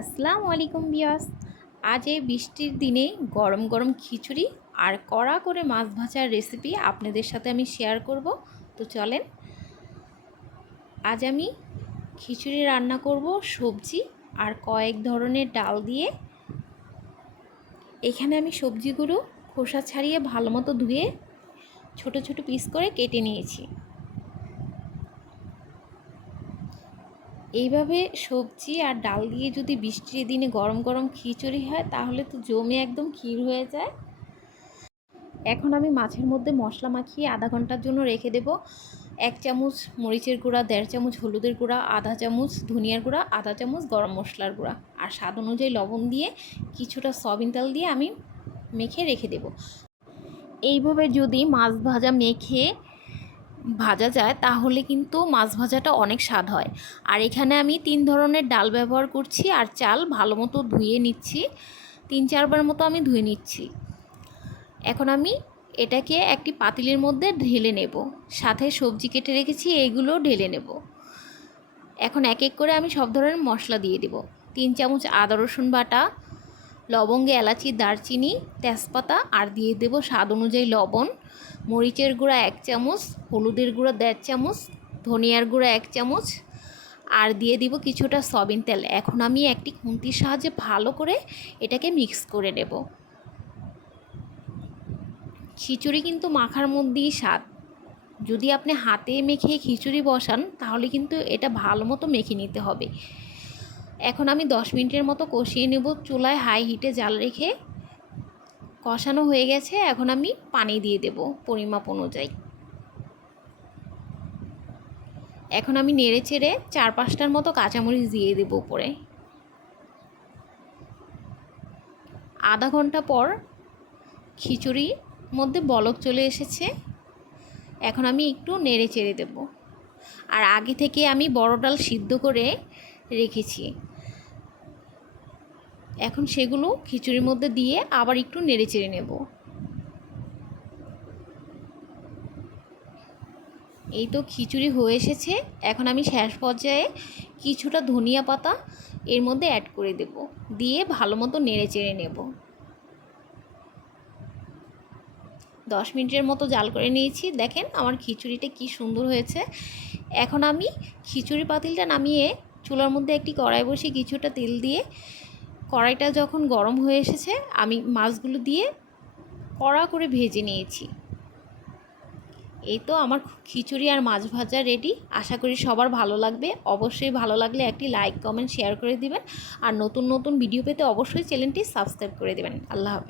আসসালামু আলাইকুম বিয়াস আজ এই বৃষ্টির দিনে গরম গরম খিচুড়ি আর কড়া করে মাছ ভাজার রেসিপি আপনাদের সাথে আমি শেয়ার করব। তো চলেন, আজ আমি খিচুড়ি রান্না করব, সবজি আর কয়েক ধরনের ডাল দিয়ে। এখানে আমি সবজিগুলো খোসা ছাড়িয়ে ভালো মতো ধুয়ে ছোট ছোট পিস করে কেটে নিয়েছি। এইভাবে সবজি আর ডাল দিয়ে যদি বৃষ্টির দিনে গরম গরম খিচুড়ি হয়, তাহলে তো জমে একদম ক্ষীর হয়ে যায়। এখন আমি মাছের মধ্যে মশলা মাখিয়ে আধা ঘণ্টার জন্য রেখে দেব। এক চামচ মরিচের গুঁড়া, দেড় চামচ হলুদের গুঁড়া, আধা চামচ ধনিয়ার গুঁড়া, আধা চামচ গরম মশলার গুঁড়া। আর স্বাদ অনুযায়ী লবণ দিয়ে কিছুটা সয়াবিন তেল দিয়ে আমি মেখে রেখে দেব। এইভাবে যদি মাছ ভাজা মেখে ভাজা যায়, তাহলে কিন্তু মাছ ভাজাটা অনেক স্বাদ হয়। আর এখানে আমি তিন ধরনের ডাল ব্যবহার করছি আর চাল ভালো মতো ধুয়ে নিচ্ছি। তিন চারবার মতো আমি ধুয়ে নিচ্ছি। এখন আমি এটাকে একটি পাতিলের মধ্যে ঢেলে নেব। সাথে সবজি কেটে রেখেছি এইগুলো ঢেলে নেব। এখন এক এক করে আমি সব ধরনের মশলা দিয়ে দেব। তিন চামচ আদা রসুন বাটা লবঙ্গে এলাচি, দারচিনি, তেজপাতা, আর দিয়ে দেব স্বাদ অনুযায়ী লবণ। মরিচের গুঁড়া এক চামচ, হলুদের গুঁড়া দেড় চামচ, ধনিয়ার গুঁড়া এক চামচ, আর দিয়ে দিব কিছুটা সয়াবিন তেল। এখন আমি একটি খুন্তির সাহায্যে ভালো করে এটাকে মিক্স করে নেব। খিচুড়ি কিন্তু মাখার মধ্যেই স্বাদ। যদি আপনি হাতে মেখে খিচুড়ি বসান, তাহলে কিন্তু এটা ভালো মতো মেখে নিতে হবে। এখন আমি দশ মিনিটের মতো কষিয়ে নেব চুলায় হাই হিটে জাল রেখে। কষানো হয়ে গেছে, এখন আমি পানি দিয়ে দেব পরিমাপ অনুযায়ী। এখন আমি নেড়ে চেড়ে চার পাঁচটার মতো কাঁচামরিচ দিয়ে দেব উপরে। আধা ঘণ্টা পর খিচুড়ির মধ্যে বলক চলে এসেছে। এখন আমি একটু নেড়ে চেড়ে দেব। আর আগে থেকে আমি বড় ডাল সিদ্ধ করে রেখেছি। এখন সেগুলো খিচুড়ির মধ্যে দিয়ে আবার একটু নেড়ে চেড়ে নেব। এই তো খিচুড়ি হয়ে এসেছে। এখন আমি শেষ পর্যায়ে কিছুটা ধনিয়া পাতা এর মধ্যে অ্যাড করে দেব। দিয়ে ভালো মতো নেড়ে চেড়ে নেব। দশ মিনিটের মতো জাল করে নিয়েছি। দেখেন আমার খিচুড়িটা কি সুন্দর হয়েছে। এখন আমি খিচুড়ি পাতিলটা নামিয়ে চুলার মধ্যে একটি কড়াই বসে কিছুটা তেল দিয়ে কড়াইটা যখন গরম হয়ে এসেছে, আমি মাছগুলো দিয়ে কড়া করে ভেজে নিয়েছি। এই তো আমার খিচুড়ি আর মাছ ভাজা রেডি আশা করি সবার ভালো লাগবে। অবশ্যই ভালো লাগলে একটি লাইক কমেন্ট শেয়ার করে দিবেন। আর নতুন নতুন ভিডিও পেতে অবশ্যই চ্যানেলটি সাবস্ক্রাইব করে দেবেন। আল্লাহ হাফেজ।